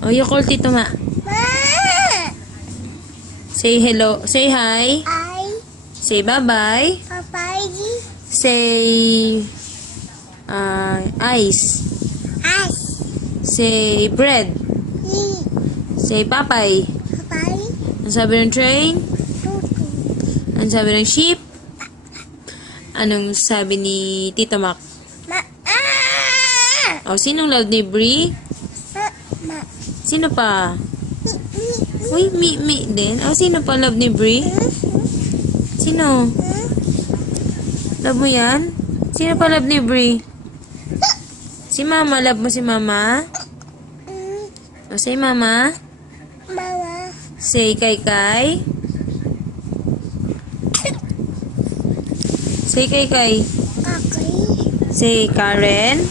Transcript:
Oh, you call Tito Ma. Ma. Say hello. Say hi. I. Say bye-bye. Papaya. Say ice. Ice. Say bread. E. Say papay. Papaya. Ang sabi ng train? Tutu. Ang sabi ng sheep? Anong sabi ni Tito Mac? Ma. O, sinong love ni Brie? Ma. Sino pa? Mi. Uy, mi din. O, sino pa love ni Brie? Sino? Love mo yan? Sino pa love ni Brie? Si Mama. Love mo si Mama? O, say Mama. Mama. Say Kay. Say Kay. Kakay. Say Karen.